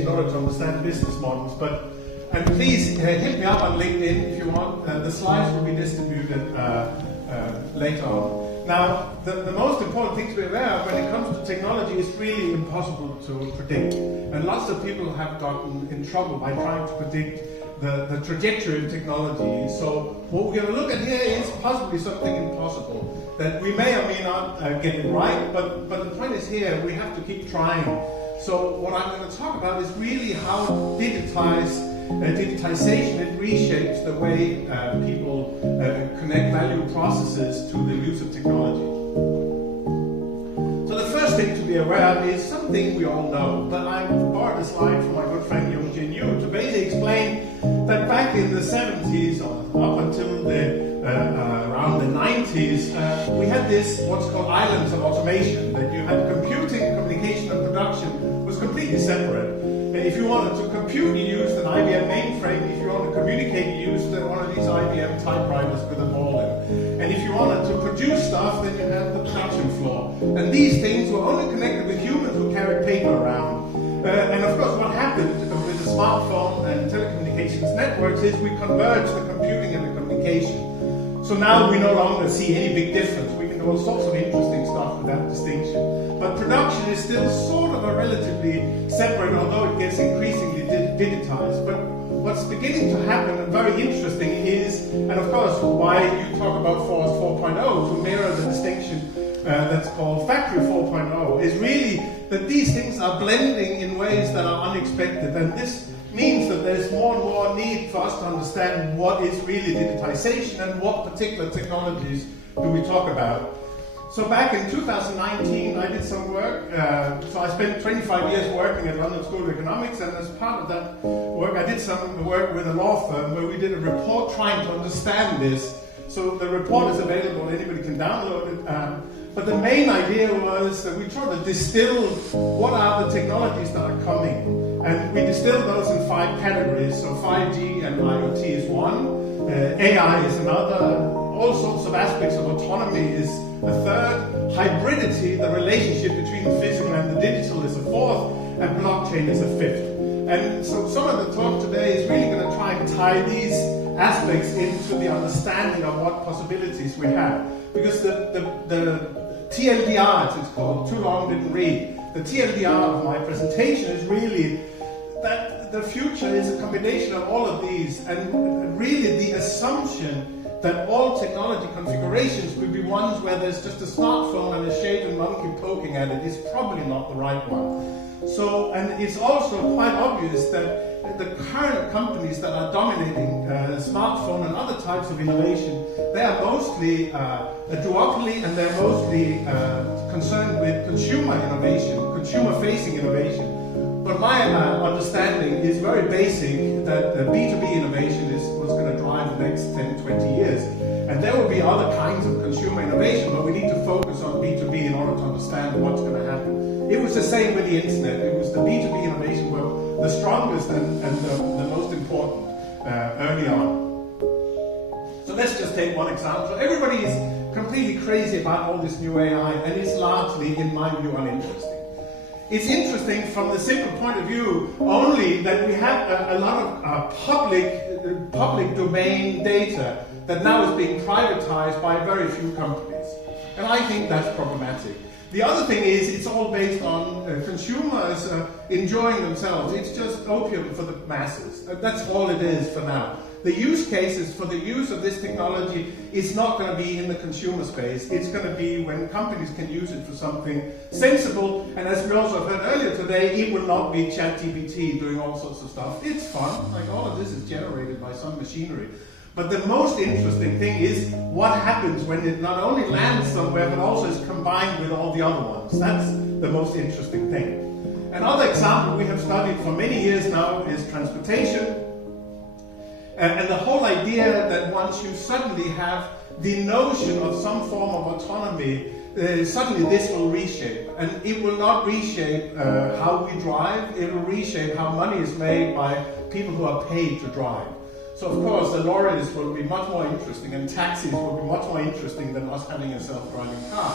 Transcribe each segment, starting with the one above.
in order to understand business models. And please hit me up on LinkedIn if you want. The slides will be distributed later on. Now, the most important thing to be aware of when it comes to technology is really impossible to predict. And lots of people have gotten in trouble by trying to predict the trajectory of technology. So what we're going to look at here is possibly something impossible, that we may or may not get it right, but the point is here, we have to keep trying. So what I'm going to talk about is really how digitization, it reshapes the way people connect value processes to the use of technology. So the first thing to be aware of is something we all know, but I borrowed a slide from my good friend Jung Jin-Yu to basically explain that back in the 70s or up until around the 90s, we had this what's called islands of automation, that you had computing, communication and production was completely separate. If you wanted to compute, you used an IBM mainframe. If you wanted to communicate, you used one of these IBM typewriters with a ball in. And if you wanted to produce stuff, then you had the production floor. And these things were only connected with humans who carried paper around. And of course, what happened with the smartphone and telecommunications networks is we converged the computing and the communication. So now we no longer see any big difference. We can do all sorts of interesting stuff with that distinction. But production is still sort of a relatively separate, although it gets increasingly digitized. But what's beginning to happen, and very interesting, is, and of course why you talk about Force 4.0 to mirror the distinction that's called Factory 4.0, is really that these things are blending in ways that are unexpected. And this means that there's more and more need for us to understand what is really digitization and what particular technologies do we talk about. So back in 2019, I did some work. So I spent 25 years working at London School of Economics, and as part of that work, I did some work with a law firm where we did a report trying to understand this. So the report is available, anybody can download it. But the main idea was that we tried to distill what are the technologies that are coming. And we distilled those in 5 categories. So 5G and IoT is one, AI is another, all sorts of aspects of autonomy is a third, hybridity, the relationship between the physical and the digital, is a fourth, and blockchain is a fifth. And so some of the talk today is really going to try and tie these aspects into the understanding of what possibilities we have. Because the TLDR, as it's called, too long didn't read, the TLDR of my presentation is really that the future is a combination of all of these, and really the assumption that all technology configurations will be ones where there's just a smartphone and a shaven monkey poking at it is probably not the right one. So, and it's also quite obvious that the current companies that are dominating smartphone and other types of innovation, they are mostly a duopoly, and they're mostly concerned with consumer innovation, consumer-facing innovation. But my understanding is very basic that B2B innovation is what's going to drive the next 10, 20 years. And there will be other kinds of consumer innovation, but we need to focus on B2B in order to understand what's going to happen. It was the same with the internet. It was the B2B innovation were the strongest and the most important early on. So let's just take one example. Everybody is completely crazy about all this new AI, and it's largely, in my view, uninteresting. It's interesting from the simple point of view only that we have a lot of public domain data that now is being privatized by very few companies. And I think that's problematic. The other thing is it's all based on consumers enjoying themselves. It's just opium for the masses. That's all it is for now. The use cases for the use of this technology is not going to be in the consumer space. It's going to be when companies can use it for something sensible. And as we also heard earlier today, it will not be ChatGPT doing all sorts of stuff. It's fun. Like all of this is generated by some machinery. But the most interesting thing is what happens when it not only lands somewhere, but also is combined with all the other ones. That's the most interesting thing. Another example we have studied for many years now is transportation. And the whole idea that once you suddenly have the notion of some form of autonomy, suddenly this will reshape. And it will not reshape how we drive, it will reshape how money is made by people who are paid to drive. So of course the lorries will be much more interesting and taxis will be much more interesting than us having a self-driving car.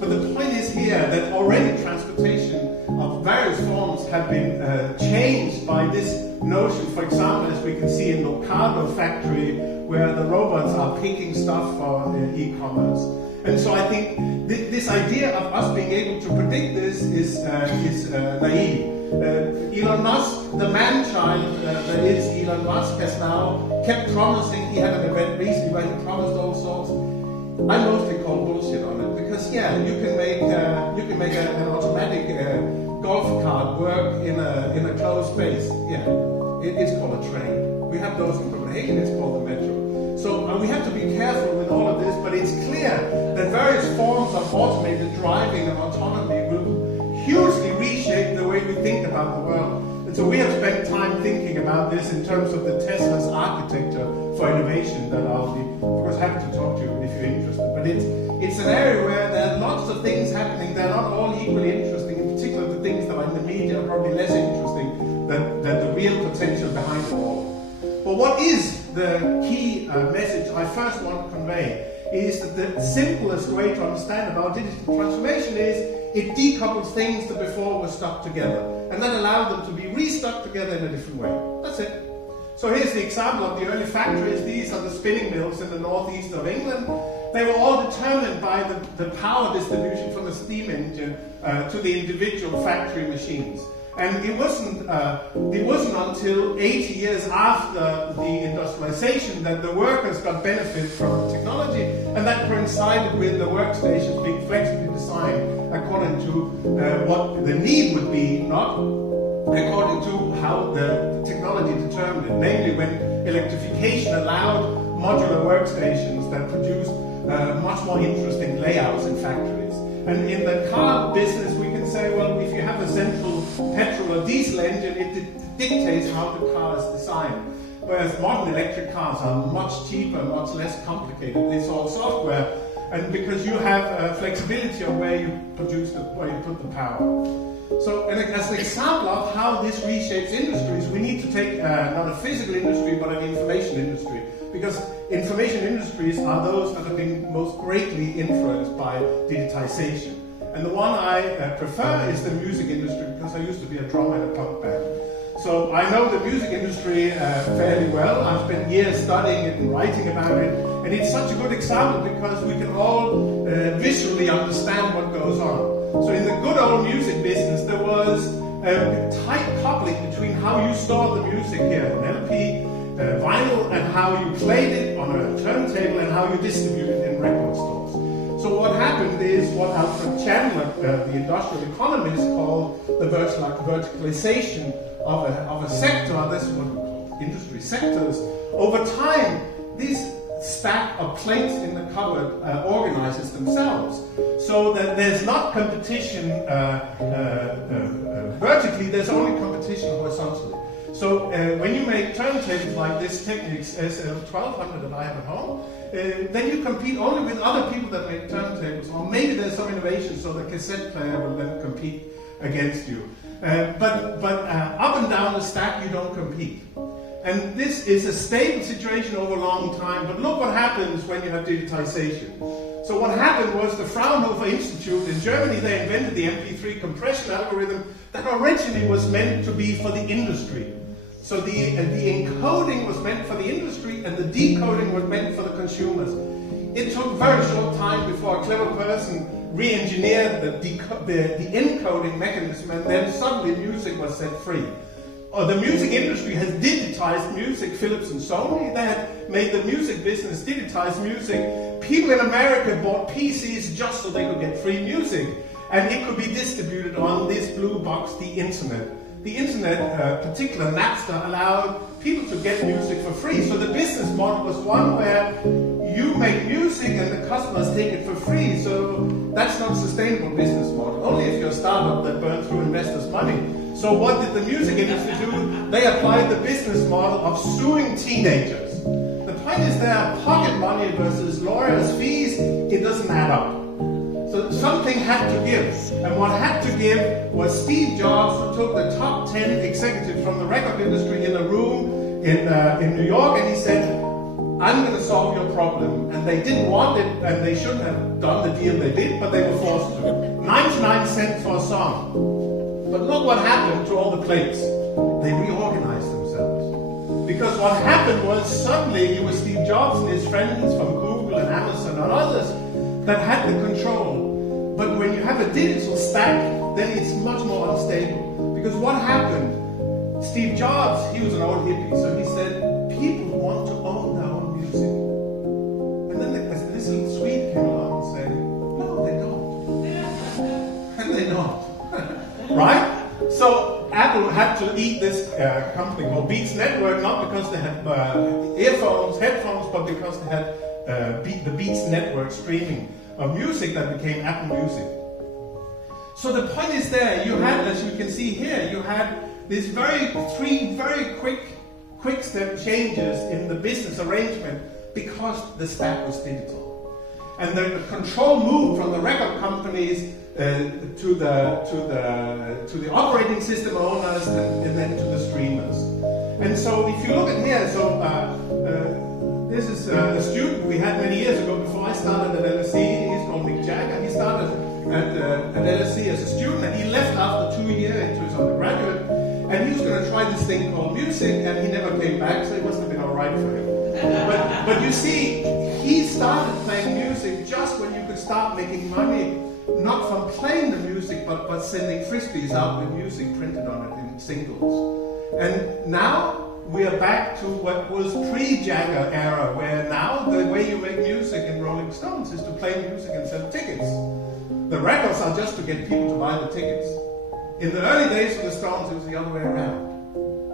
But the point is here that already transportation of various forms have been changed by this notion. For example, as we can see in Locarno factory, where the robots are picking stuff for e-commerce. And so I think this idea of us being able to predict this is naive. Elon Musk, the man-child that is Elon Musk, has now kept promising. He had an event recently where he promised all sorts. I mostly call bullshit on it because you can make an automatic golf cart work in a closed space. Yeah, it's called a train. We have those in Copenhagen. It's called the metro. So we have to be careful with all of this. But it's clear that various forms of automated driving and autonomy will hugely reshape the way we think about the world. And so we have spent time thinking about this in terms of the Tesla's architecture for innovation that I'll be, of course, happy to talk to you if you're interested. But it's an area where there are lots of things happening. They're not all equally interesting. In particular, the things that are in the media are probably less interesting than the real potential behind it all. But what is the key message I first want to convey is that the simplest way to understand about digital transformation is it decouples things that before were stuck together and then allow them to be restuck together in a different way. That's it. So here's the example of the early factories. These are the spinning mills in the northeast of England. They were all determined by the power distribution from the steam engine to the individual factory machines. And it wasn't until 80 years after the industrialization that the workers got benefit from technology, and that coincided with the workstations being flexibly designed according to what the need would be, not according to how the technology determined it. Namely, when electrification allowed modular workstations that produced much more interesting layouts in factories. And in the car business, we can say, well, if you have a central petrol or diesel engine, it dictates how the car is designed. Whereas modern electric cars are much cheaper, much less complicated. It's all software, and because you have flexibility of where you put the power. So, as an example of how this reshapes industries, we need to take not a physical industry, but an information industry. Because information industries are those that have been most greatly influenced by digitization. And the one I prefer is the music industry, because I used to be a drummer in a punk band. So I know the music industry fairly well. I've spent years studying it and writing about it. And it's such a good example because we can all visually understand what goes on. So in the good old music business, there was a tight coupling between how you stored the music here, an LP, vinyl, and how you played it on a turntable and how you distributed it in record stores. So what happened is what Alfred Chandler, the industrial economist, called the verticalization of a sector. This is what we call industry sectors. Over time, this stack of plates in the cupboard organizes themselves, so that there's not competition vertically, there's only competition horizontally. So when you make turntables like this Technics S1200 that I have at home, then you compete only with other people that make turntables, or maybe there's some innovation so the cassette player will then compete against you. But up and down the stack you don't compete. And this is a stable situation over a long time, but look what happens when you have digitization. So what happened was the Fraunhofer Institute in Germany, they invented the MP3 compression algorithm that originally was meant to be for the industry. So the encoding was meant for the industry and the decoding was meant for the consumers. It took a very short time before a clever person re-engineered the encoding mechanism, and then suddenly music was set free. The music industry has digitized music. Philips and Sony, they had made the music business digitize music. People in America bought PCs just so they could get free music, and it could be distributed on this blue box, the internet. The internet, particular Napster, allowed people to get music for free. So the business model was one where you make music and the customers take it for free. So that's not a sustainable business model. Only if you're a startup that burned through investors' money. So what did the music industry do? They applied the business model of suing teenagers. The point is there, pocket money versus lawyers' fees, it doesn't add up. So something had to give. And what had to give was Steve Jobs, who took the top 10 executives from the record industry in a room in New York, and he said, I'm going to solve your problem. And they didn't want it, and they shouldn't have done the deal they did, but they were forced to. 99 cents for a song. But look what happened to all the plates? They reorganized themselves. Because what happened was suddenly it was Steve Jobs and his friends from Google and Amazon and others that had the control. But when you have a digital stack, then it's much more unstable. Because what happened? Steve Jobs, he was an old hippie, so he said, people want to own their own music. And then this little Swede came along and said, no, they don't. And they don't. Right? So Apple had to eat this company called Beats Network, not because they had earphones, headphones, but because they had the Beats Network streaming of music that became Apple Music. So the point is there, you had, as you can see here, you had these three very quick step changes in the business arrangement because the stack was digital. And the control moved from the record companies to the operating system owners and then to the streamers. And so if you look at here, this is a student we had many years ago before I started at LSE. He's called Nick Jagger. He started at LSE as a student and he left after 2 years into his undergraduate. And he was going to try this thing called music, and he never came back, so it must have been all right for him. But you see, he started playing music just when you could start making money, not from playing the music, but sending frisbees out with music printed on it in singles. And now we are back to what was pre-Jagger era, where now the way you make music in Rolling Stones is to play music and sell tickets. The records are just to get people to buy the tickets. In the early days of the Stones, it was the other way around.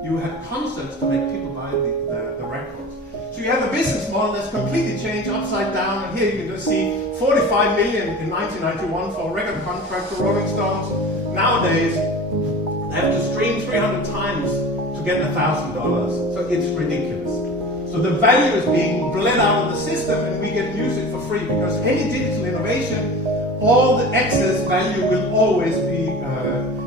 You had concerts to make people buy the records. So you have a business model that's completely changed upside down. And here you can just see 45 million in 1991 for a record contract for Rolling Stones. Nowadays, they have to stream 300 times to get $1,000. So it's ridiculous. So the value is being bled out of the system and we get music for free because any digital innovation, all the excess value will always be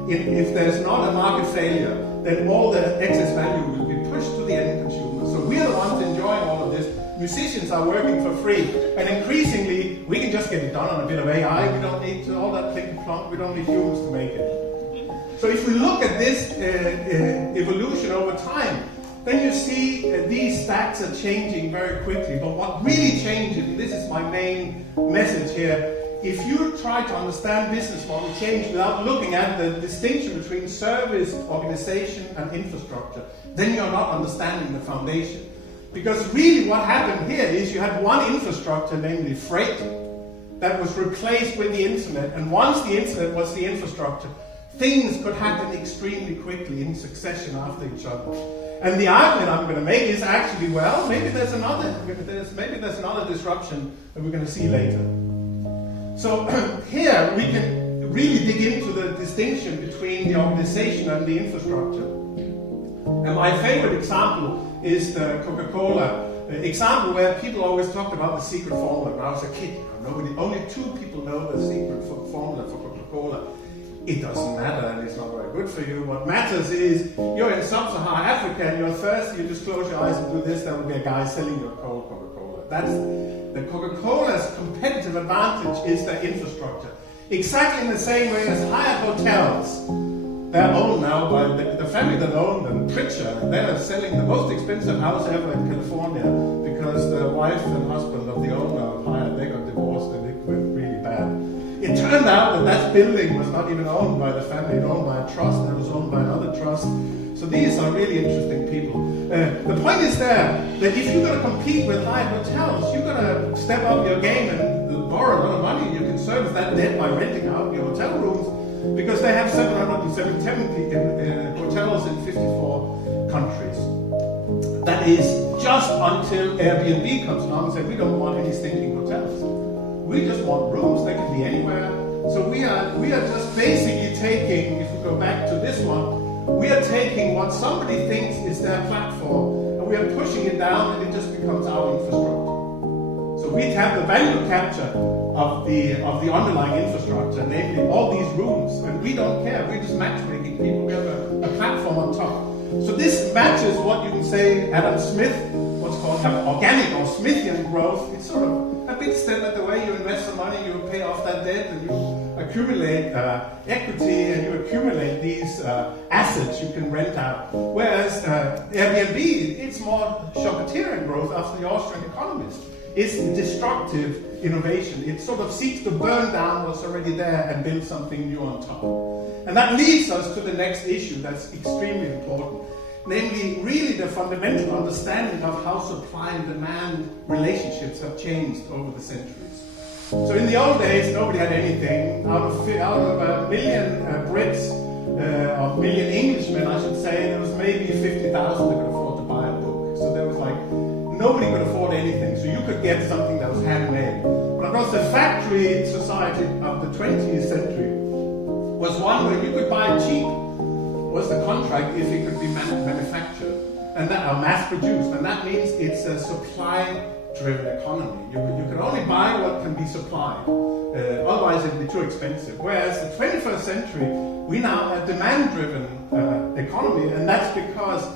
if there's not a market failure, then all the excess value will be pushed to the end consumer. So we're the ones enjoying all of this. Musicians are working for free, and increasingly we can just get it done on a bit of AI. We don't need all that plonk. We don't need humans to make it. So if we look at this evolution over time, then you see these stacks are changing very quickly. But what really changes, and this is my main message here, if you try to understand business model change without looking at the distinction between service, organization, and infrastructure, then you're not understanding the foundation. Because really what happened here is you had one infrastructure, namely freight, that was replaced with the internet. And once the internet was the infrastructure, things could happen extremely quickly in succession after each other. And the argument I'm going to make is actually, well, maybe there's another disruption that we're going to see later. So here we can really dig into the distinction between the organization and the infrastructure. And my favorite example is the Coca-Cola example where people always talked about the secret formula. When I was a kid, only 2 people know the secret formula for Coca-Cola. It doesn't matter and it's not very good for you. What matters is you're in sub-Saharan Africa and you're thirsty, you just close your eyes and do this, there will be a guy selling you a cold Coca-Cola. That's the Coca-Cola's competitive advantage is their infrastructure. Exactly in the same way as Hyatt hotels. They're owned now by the family that owned them, Pritchard. They're selling the most expensive house ever in California because the wife and husband of the owner of Hyatt, they got divorced and it went really bad. It turned out that building was not even owned by the family, it was owned by a trust, and it was owned by another trust. So these are really interesting people. The point is there that if you're going to compete with Hyatt hotels, you're going to step up your game and borrow a lot of money. You can service that debt by renting out your hotel rooms because they have 770 hotels in 54 countries. That is just until Airbnb comes along and says, we don't want any stinking hotels. We just want rooms, they can be anywhere. So we are just basically taking, if we go back to this one, we are taking what somebody thinks is their platform and we are pushing it down and it just becomes our infrastructure. So we have the value capture of the underlying infrastructure, namely all these rooms, and we don't care, we're just matchmaking people, we have a platform on top. So this matches what you can say Adam Smith, what's called organic or Smithian growth. It's sort of a bit similar the way you invest some money, you pay off that debt and you accumulate equity and you accumulate these assets you can rent out. Whereas Airbnb, it's more Schumpeterian growth after the Austrian economist. It's destructive innovation. It sort of seeks to burn down what's already there and build something new on top. And that leads us to the next issue that's extremely important. Namely, really the fundamental understanding of how supply and demand relationships have changed over the centuries. So in the old days, nobody had anything. Out of a million Brits, or a million Englishmen, I should say, there was maybe 50,000 that could afford to buy a book. So there was like, nobody could afford anything. So you could get something that was handmade. But of course, the factory society of the 20th century was one where you could buy cheap. Was the contract if it could be manufactured and that are mass produced, and that means it's a supply-driven economy. You can only buy what can be supplied, otherwise it'd be too expensive. Whereas the 21st century, we now have a demand-driven economy, and that's because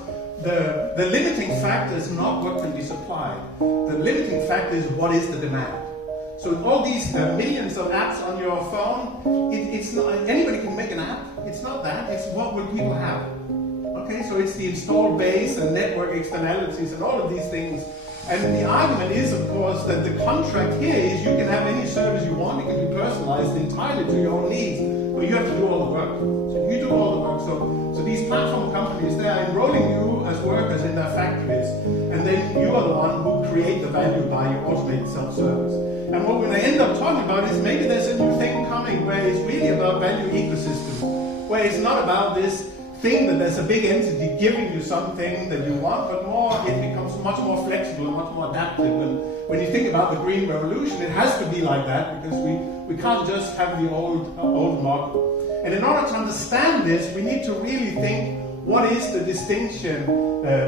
the limiting factor is not what can be supplied. The limiting factor is what is the demand. So all these millions of apps on your phone, it's not anybody can make an app. It's not that. It's what will people have. Okay, so it's the installed base and network externalities and all of these things. And the argument is, of course, that the contract here is you can have any service you want. It can be personalized entirely to your own needs, but you have to do all the work. So you do all the work. So these platform companies, they are enrolling you as workers in their factories, and then you are the one who create the value by your automated self-service. And what we're going to end up talking about is maybe there's a new thing coming where it's really about value ecosystem, where it's not about this thing that there's a big entity giving you something that you want, but more it becomes much more flexible and much more adaptive. And when you think about the green revolution, it has to be like that because we can't just have the old model. And in order to understand this, we need to really think what is the distinction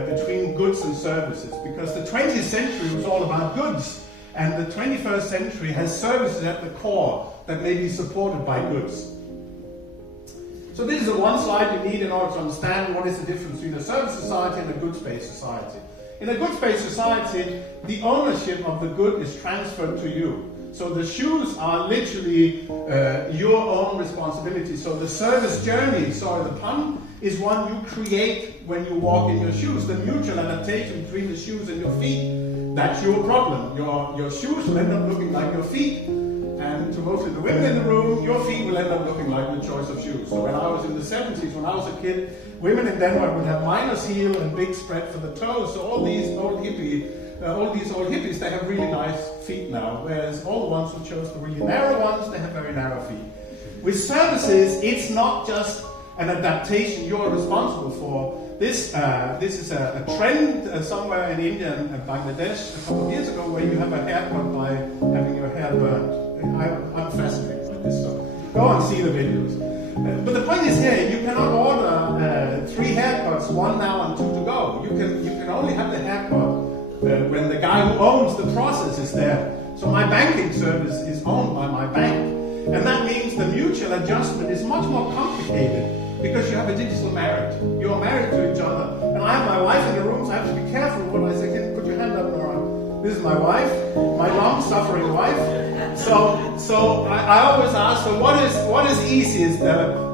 between goods and services, because the 20th century was all about goods. And the 21st century has services at the core that may be supported by goods. So this is the one slide you need in order to understand what is the difference between a service society and a goods-based society. In a goods-based society, the ownership of the good is transferred to you. So the shoes are literally your own responsibility. So the service journey, sorry, the pun, is one you create when you walk in your shoes. The mutual adaptation between the shoes and your feet, that's your problem. Your shoes will end up looking like your feet, and to mostly the women in the room, your feet will end up looking like your choice of shoes. So when I was in the 70s, when I was a kid, women in Denmark would have minus heel and big spread for the toes. So all these old hippies, they have really nice feet now, whereas all the ones who chose the really narrow ones, they have very narrow feet. With services, it's not just an adaptation you're responsible for. This is a trend somewhere in India and Bangladesh a couple of years ago where you have a haircut by having your hair burned. I'm fascinated by this, so go and see the videos. But the point is here, you cannot order 3 haircuts, 1 now and 2 to go. You can only have the haircut when the guy who owns the process is there. So my banking service is owned by my bank. And that means the mutual adjustment is much more complicated because you have a digital marriage. You are married to each other. And I have my wife in the room, so I have to be careful when I say, can you put your hand up, Nora? This is my wife, my long-suffering wife. So I always ask, so what is easiest,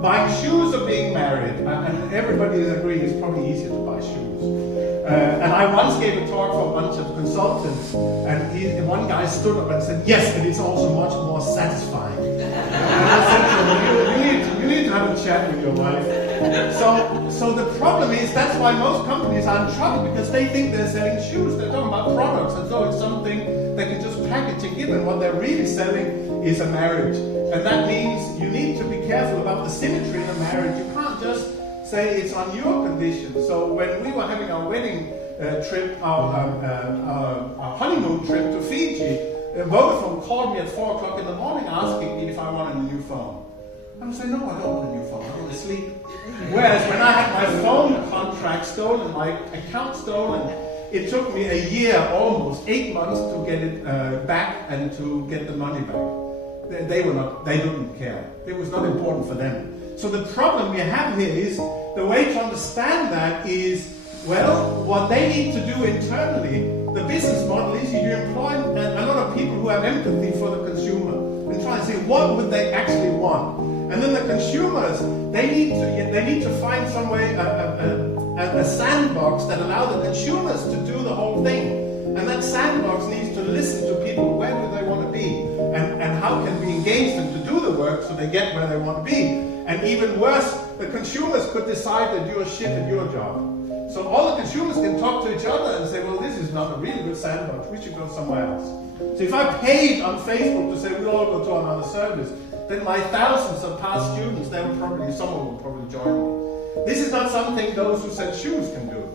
buying shoes or being married? And everybody is agreeing it's probably easier to buy shoes. And I once gave a talk for a bunch of consultants, and one guy stood up and said, yes, but it's also much more satisfying. And I said, you need to have a chat with your wife. So the problem is, that's why most companies are in trouble, because they think they're selling shoes. They're talking about products, and so it's something they can just package and give, and what they're really selling is a marriage. And that means you need to be careful about the symmetry in a marriage. You can't just say it's on your conditions. So when we were having our wedding trip, our honeymoon trip to Fiji, Vodafone called me at 4 o'clock in the morning asking me if I wanted a new phone. I would say, no, I don't want a new phone, I want to sleep. Whereas when I had my phone contract stolen, my account stolen, it took me a year, almost 8 months to get it back and to get the money back. They didn't care. It was not important for them. So the problem we have here is, the way to understand that is, well, what they need to do internally, the business model is you employ a lot of people who have empathy for the consumer and try to say, what would they actually want? And then the consumers, they need to they need to find some way, a sandbox that allows the consumers to do the whole thing. And that sandbox needs to listen to people, where do they want to be? And how can we engage them to do the work so they get where they want to be? And even worse, the consumers could decide that you're shit at your job. So all the consumers can talk to each other and say, well, this is not a really good sandbox, we should go somewhere else. So if I paid on Facebook to say we all go to another service, then my thousands of past students, someone will probably join me. This is not something those who sell shoes can do.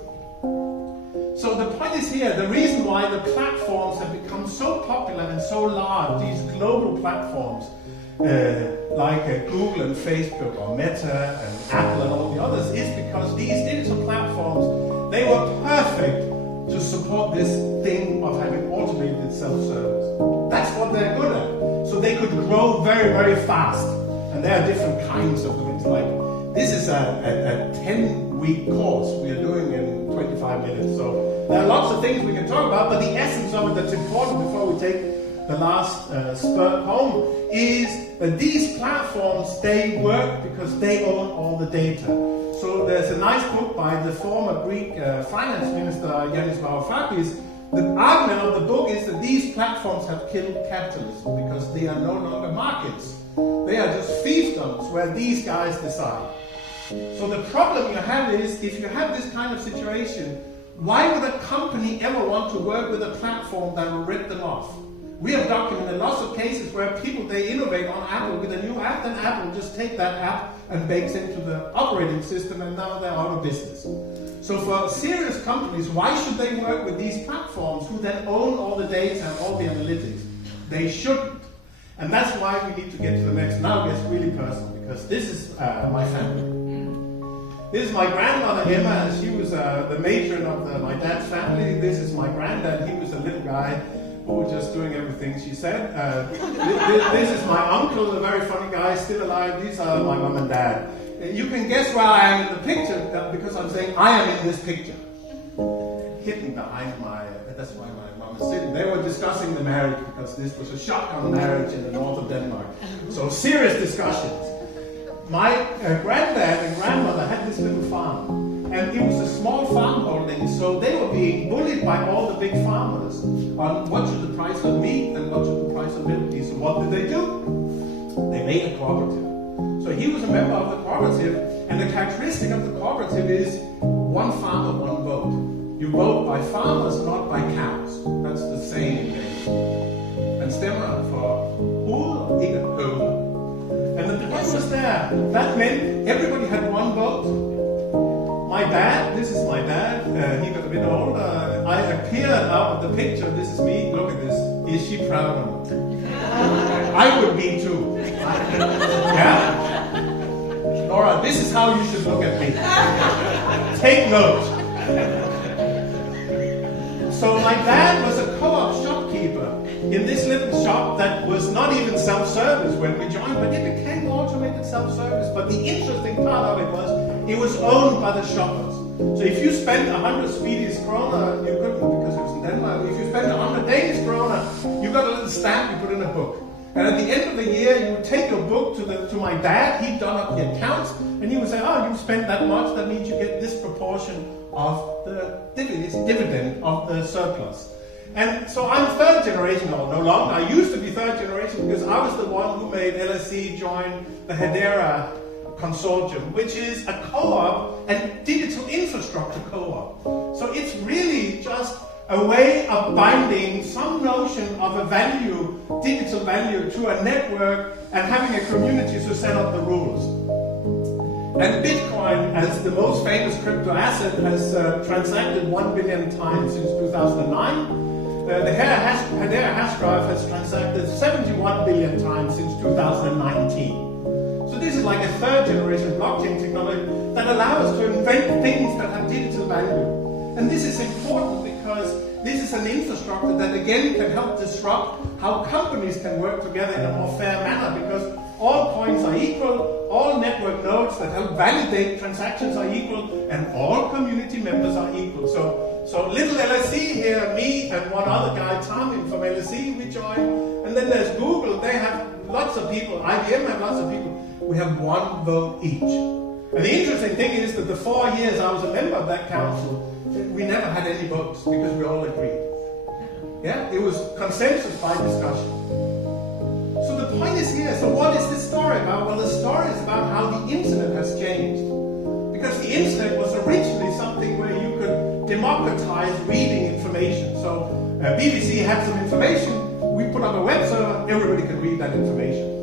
So the point is here, the reason why the platforms have become so popular and so large, these global platforms, like Google and Facebook or Meta and Apple and all the others, is because these digital platforms, they were perfect to support this thing of having automated self-service. That's what they're good at. So they could grow very, very fast. And there are different kinds of them. It's like, this is a 10-week course we are doing in 25 minutes. So there are lots of things we can talk about, but the essence of it that's important before we take the last spurt home is that these platforms, they work because they own all the data. So there's a nice book by the former Greek finance minister Yanis Varoufakis. The argument of the book is that these platforms have killed capitalism because they are no longer markets. They are just fiefdoms where these guys decide. So the problem you have is, if you have this kind of situation, why would a company ever want to work with a platform that will rip them off? We have documented lots of cases where people, they innovate on Apple with a new app, then Apple just take that app and bakes into the operating system, and now they're out of business. So for serious companies, why should they work with these platforms who then own all the data and all the analytics? They shouldn't. And that's why we need to get to the next. Now it gets really personal, because this is my family. This is my grandmother Emma, and she was the matron of my dad's family. This is my granddad. He was a little guy who was just doing everything she said. This is my uncle, a very funny guy, still alive. These are my mom and dad. You can guess where I am in the picture, because I'm saying I am in this picture. Hidden behind that's why my mom is sitting. They were discussing the marriage, because this was a shotgun marriage in the north of Denmark. So serious discussions. My granddad and grandmother had this little farm, and it was a small farm holding, so they were being bullied by all the big farmers on what should the price of meat and what should the price of milk be. So what did they do? They made a cooperative. So he was a member of the cooperative, and the characteristic of the cooperative is one farmer, one vote. You vote by farmers, not by cows. That's the saying in English. And stemmer for hoved, ikke høved. And the point was there. That meant everybody had one vote. My dad, this is my dad, he got a bit older. I appeared out of the picture. This is me. Look at this. Is she proud of me? I would be too. Yeah? Laura, this is how you should look at me. Take note. So my dad was a co-op shopkeeper in this little shop that was not even self-service when we joined, but it became automated self-service. But the interesting part of it was owned by the shoppers. So if you spent 100 Swedish kroner, you couldn't, because it was in Denmark. If you spent 100 Danish kroner, you got a little stamp you put in a book. And at the end of the year, you would take your book to my dad. He'd done up the accounts, and he would say, "Oh, you spent that much. That means you get this proportion of the dividend of the surplus." And so I'm third generation, or no longer. I used to be third generation because I was the one who made LSE join the Hedera consortium, which is a co-op and digital infrastructure co-op. So it's really just a way of binding some notion of a value, digital value, to a network and having a community to set up the rules. And Bitcoin, as the most famous crypto asset, has transacted 1 billion times since 2009. The Hedera hash graph has transacted 71 billion times since 2019. So this is like a third generation blockchain technology that allows us to invent things that have digital value. And this is important because this is an infrastructure that again can help disrupt how companies can work together in a more fair manner, because all coins are equal, all network nodes that help validate transactions are equal, and all community members are equal. So little LSE here, me and one other guy, Tom from LSE, we joined. And then there's Google, they have lots of people, IBM have lots of people. We have one vote each. And the interesting thing is that the 4 years I was a member of that council, we never had any votes because we all agreed. Yeah, it was consensus by discussion. So the point is here, so what is this story about? Well, the story is about how the internet has changed. Because the internet was originally something where you could democratize reading information. So BBC had some information, we put up a web server, everybody could read that information.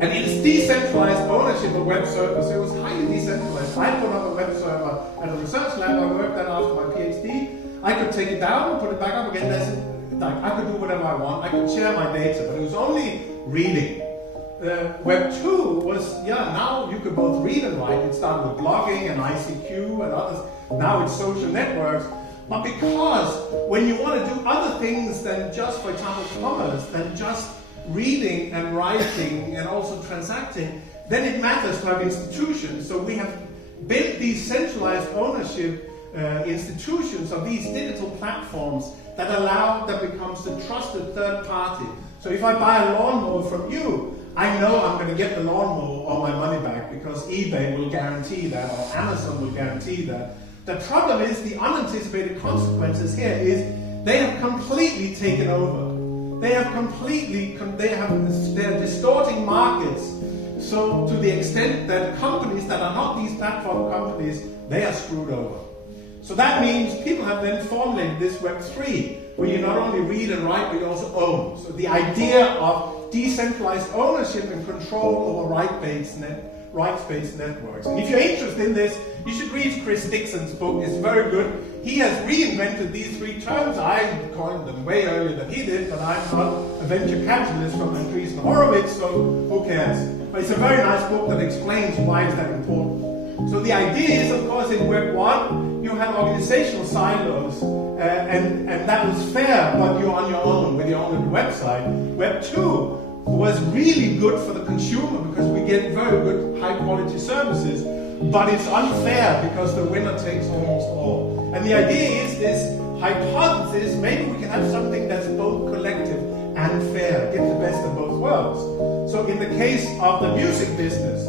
And its decentralized ownership of web servers, it was highly decentralized. I put up a web server at a research lab, I worked that after my PhD. I could take it down and put it back up again. I could do whatever I want. I could share my data, but it was only reading. Web 2 was, now you could both read and write. It started with blogging and ICQ and others. Now it's social networks. But because when you want to do other things than just, for example, commerce, than just reading and writing and also transacting, then it matters to have institutions. So we have built these centralized ownership institutions of these digital platforms that becomes the trusted third party. So if I buy a lawnmower from you, I know I'm going to get the lawnmower or my money back because eBay will guarantee that or Amazon will guarantee that. The problem is the unanticipated consequences here is they have completely taken over. They're distorting markets. So to the extent that companies that are not these platform companies, they are screwed over. So that means people have then formulated this Web 3, where you not only read and write, but you also own. So the idea of decentralized ownership and control over rights-based networks. And if you're interested in this, you should read Chris Dixon's book. It's very good. He has reinvented these three terms. I coined them way earlier than he did, but I'm not a venture capitalist from Andreessen Horowitz, so who cares? But it's a very nice book that explains why is that important. So the idea is, of course, in Web 1, you had organizational silos, and that was fair, but you're on your own with your own website. Web 2 was really good for the consumer because we get very good high-quality services, but it's unfair because the winner takes almost all. And the idea is this hypothesis, maybe we can have something that's both collective and fair, get the best of both worlds. So in the case of the music business,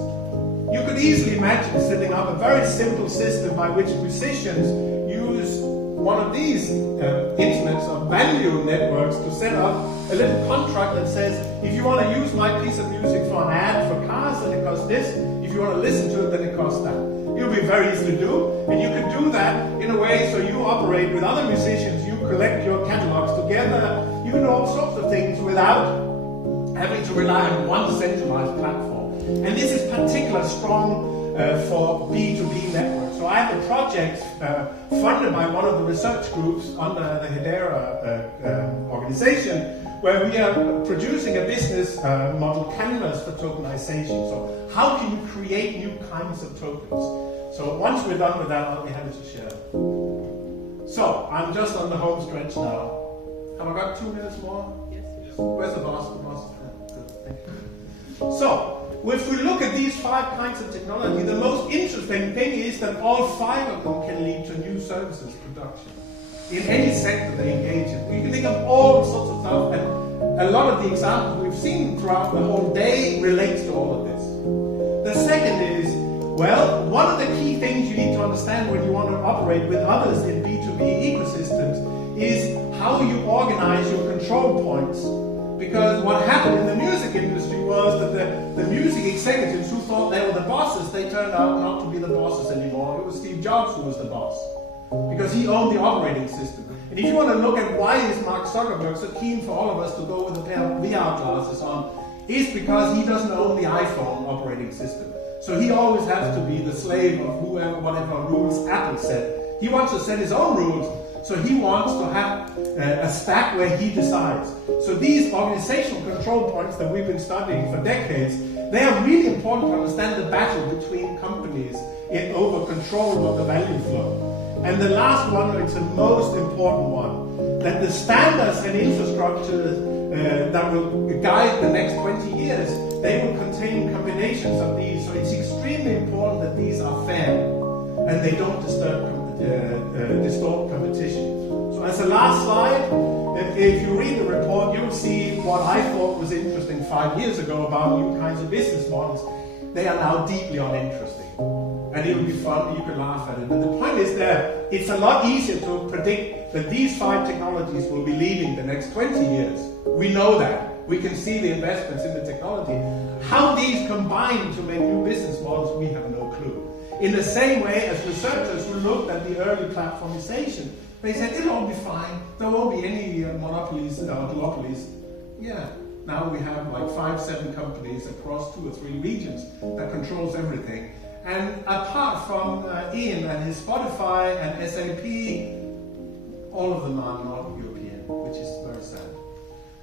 you could easily imagine setting up a very simple system by which musicians use one of these internets of value networks to set up a little contract that says, if you want to use my piece of music for an ad for cars, then it costs this. If you want to listen to it, then it costs that. It would be very easy to do, and you could do that in a way so you operate with other musicians, you collect your catalogs together, you can do all sorts of things without having to rely on one centralized platform. And this is particularly strong for B2B networks. So I have a project funded by one of the research groups under the Hedera organization, where we are producing a business model canvas for tokenization. So how can you create new kinds of tokens? So once we're done with that, I'll be happy to share. So I'm just on the home stretch now. Have I got 2 minutes more? Yes. Where's the boss? The boss is there. Good, thank you. So if we look at these 5 kinds of technology, the most interesting thing is that all 5 of them can lead to new services production in any sector they engage in. You can think of all sorts of stuff, and a lot of the examples we've seen throughout the whole day relates to all of this. The second is, well, one of the key things you need to understand when you want to operate with others in B2B ecosystems is how you organize your control points. Because what happened in the music industry was that the music executives who thought they were the bosses, they turned out not to be the bosses anymore. It was Steve Jobs who was the boss, because he owned the operating system. And if you want to look at why is Mark Zuckerberg so keen for all of us to go with a pair of VR glasses on, it's because he doesn't own the iPhone operating system. So he always has to be the slave of whatever rules Apple set. He wants to set his own rules. So he wants to have a stack where he decides. So these organizational control points that we've been studying for decades, they are really important to understand the battle between companies over control of the value flow. And the last one, it's the most important one, that the standards and infrastructures that will guide the next 20 years, they will contain combinations of these. So it's extremely important that these are fair and they don't distort competition. So as a last slide, if you read the report, you'll see what I thought was interesting 5 years ago about new kinds of business models. They are now deeply uninteresting. and it will be fun, you can laugh at it. But the point is that it's a lot easier to predict that these 5 technologies will be leading the next 20 years. We know that. We can see the investments in the technology. How these combine to make new business models, we have no clue. In the same way as researchers who looked at the early platformization, they said it'll all be fine. There won't be any monopolies or duopolies. Yeah, now we have like 5-7 companies across 2 or 3 regions that controls everything. And apart from Ian and his Spotify and SAP, all of them are not European, which is very sad.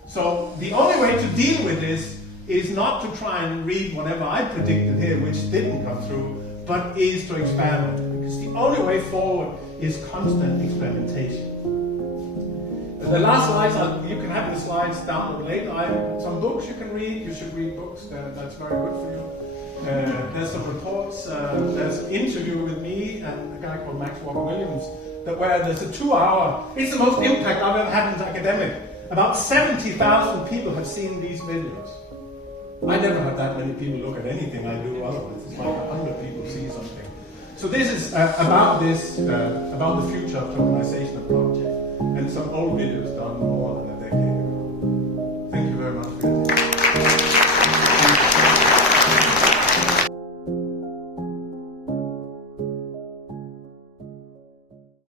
So the only way to deal with this is not to try and read whatever I predicted here, which didn't come through, but is to experiment. Because the only way forward is constant experimentation. The last slides, you can have the slides downloaded later. I have some books you can read. You should read books. That's very good for you. There's some reports. There's an interview with me and a guy called Max Walker-Williams where there's a 2-hour. It's the most impact I've ever had as an academic. About 70,000 people have seen these videos. I never had that many people look at anything I do otherwise. It's like 100 people see something. So this is about the future of tokenization of blockchain, and some old videos done more than